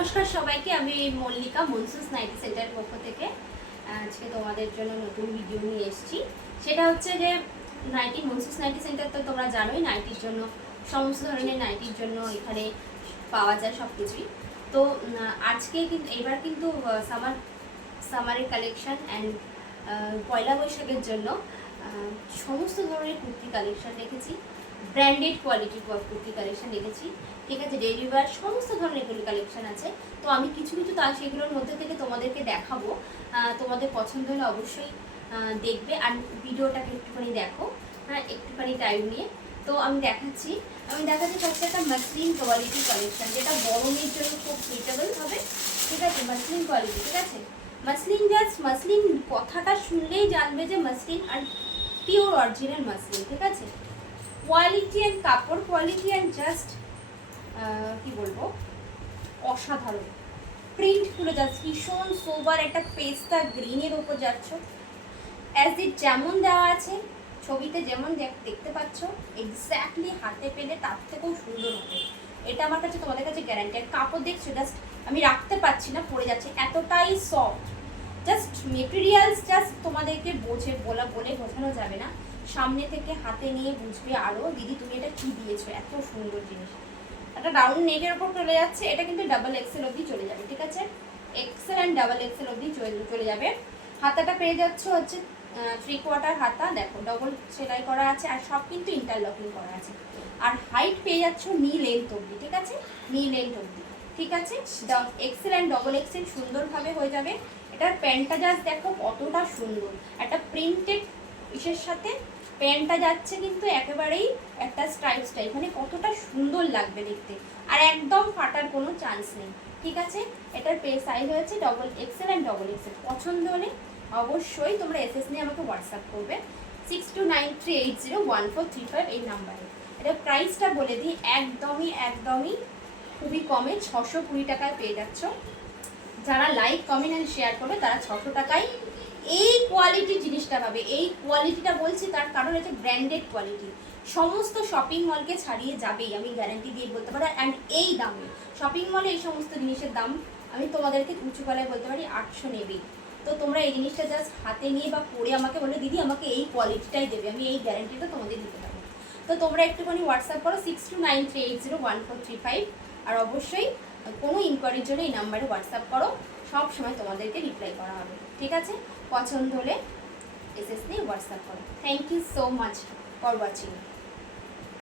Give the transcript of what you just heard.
নমস্কার সবাইকে, আমি মল্লিকা মনসুস নাইটি সেন্টারের পক্ষ থেকে আজকে তোমাদের জন্য নতুন ভিডিও নিয়ে এসেছি। সেটা হচ্ছে যে নাইটি মনসুস নাইটি সেন্টার তো তোমরা জানোই, নাইটির জন্য সমস্ত ধরনের নাইটির জন্য এখানে পাওয়া যায় সব কিছুই। তো আজকে কিন্তু এবার কিন্তু সামারের কালেকশান অ্যান্ড পয়লা বৈশাখের জন্য সমস্ত ধরনের কুর্তি কালেকশান রেখেছি, ব্র্যান্ডেড কোয়ালিটির কুর্তি কালেকশান রেখেছি। ঠিক আছে, ডেইলি ওয়্যার সমস্ত ধরনের এগুলো কালেকশান আছে। তো আমি কিছু কিছু তা সেগুলোর মধ্যে থেকে তোমাদেরকে দেখাবো। তোমাদের পছন্দ হলে অবশ্যই দেখবে আর ভিডিওটাকে একটুখানি দেখো, হ্যাঁ, একটুখানি টাইম নিয়ে। তো আমি দেখাচ্ছি ফার্স্টে একটা মাসলিন কোয়ালিটি কালেকশান, যেটা গরমের জন্য খুব সুইটেবল হবে। ঠিক আছে, মাসলিন কোয়ালিটি। ঠিক আছে, মাসলিন কথাটা শুনলেই জানবে যে মাসলিন আর পিওর অরিজিনাল মাসলিন। ঠিক আছে, কোয়ালিটি অ্যান্ড কাপড় কোয়ালিটি অ্যান্ড জাস্ট কি বলবো, অসাধারণ। প্রিন্ট খুলে যাচ্ছে, ভীষণ সোবার একটা পেস্তা গ্রিনের উপর যাচ্ছ, অ্যাজ ইট যেমন দেওয়া আছে ছবিতে যেমন দেখতে পাচ্ছ, এক্স্যাক্টলি হাতে পেলে তার থেকেও সুন্দর হবে। এটা আমার কাছে, তোমাদের কাছে গ্যারান্টি। আর কাপড় দেখছো, জাস্ট আমি রাখতে পারছি না, পড়ে যাচ্ছে, এতটাই সফট। জাস্ট মেটেরিয়ালস জাস্ট তোমাদেরকে বলে বোঝানো যাবে না, সামনে থেকে হাতে নিয়ে বুঝবে আরও, দিদি তুমি এটা কি দিয়েছো, এত সুন্দর জিনিস। একটা রাউন্ড নেকের ওপর চলে যাচ্ছে, এটা কিন্তু ডাবল এক্সেল অবধি চলে যাবে। ঠিক আছে, এক্সেল অ্যান্ড ডাবল এক্সেল অবধি চলে যাবে। হাতাটা পেয়ে যাচ্ছে হচ্ছে 3/4 হাতা, দেখো ডবল সেলাই করা আছে, আর সব কিন্তু ইন্টারলকিং করা আছে। আর হাইট পেয়ে যাচ্ছ নি লেন্থ অবধি। ঠিক আছে, নি লেন্থ অবধি। ঠিক আছে, এক্সেল অ্যান্ড ডবল এক্সেল সুন্দরভাবে হয়ে যাবে। এটার প্যান্টটা জাস্ট দেখো কতটা সুন্দর, একটা প্রিন্টেড ইসের সাথে প্যান্টটা যাচ্ছে কিন্তু একেবারেই একটা স্টাইল মানে কতটা সুন্দর লাগবে দেখতে, আর একদম ফাটার কোনো চান্স নেই। ঠিক আছে, এটার সাইজ হয়েছে double XL and double XL. পছন্দ হলে অবশ্যই তোমরা এসএস নিয়ে আমাকে হোয়াটসঅ্যাপ করবে 6293801435 এই নাম্বারে। এটা প্রাইসটা বলে দিই, একদমই খুবই কমে 620 টাকায় পেয়ে যাচ্ছ। যারা লাইক কমেন্ট অ্যান্ড শেয়ার করবে তারা 600 টাকায় এই কোয়ালিটির জিনিসটা পাবে। এই কোয়ালিটিটা বলছি তার কারণ হচ্ছে ব্র্যান্ডেড কোয়ালিটি, সমস্ত শপিং মলকে ছাড়িয়ে যাবেই, আমি গ্যারান্টি দিয়ে বলতে পারি। অ্যান্ড এই দামে শপিং মলে এই সমস্ত জিনিসের দাম আমি তোমাদেরকে উঁচু গলায় বলতে পারি 800 নেবেই। তো তোমরা এই জিনিসটা জাস্ট হাতে নিয়ে বা পরে আমাকে বলে দিদি আমাকে এই কোয়ালিটিটাই দেবে, আমি এই গ্যারান্টিটা তোমাদের দিতে পারবো। তো তোমরা একটুখানি হোয়াটসঅ্যাপ করো 6293801435, আর অবশ্যই কোনো ইনকোয়ারির জন্য এই নাম্বারে হোয়াটসঅ্যাপ করো, সব সময় তোমাদেরকে রিপ্লাই করা হবে। ঠিক আছে, পছন্দ হলে এসএস দিয়ে হোয়াটসঅ্যাপ করো। Thank you so much for watching.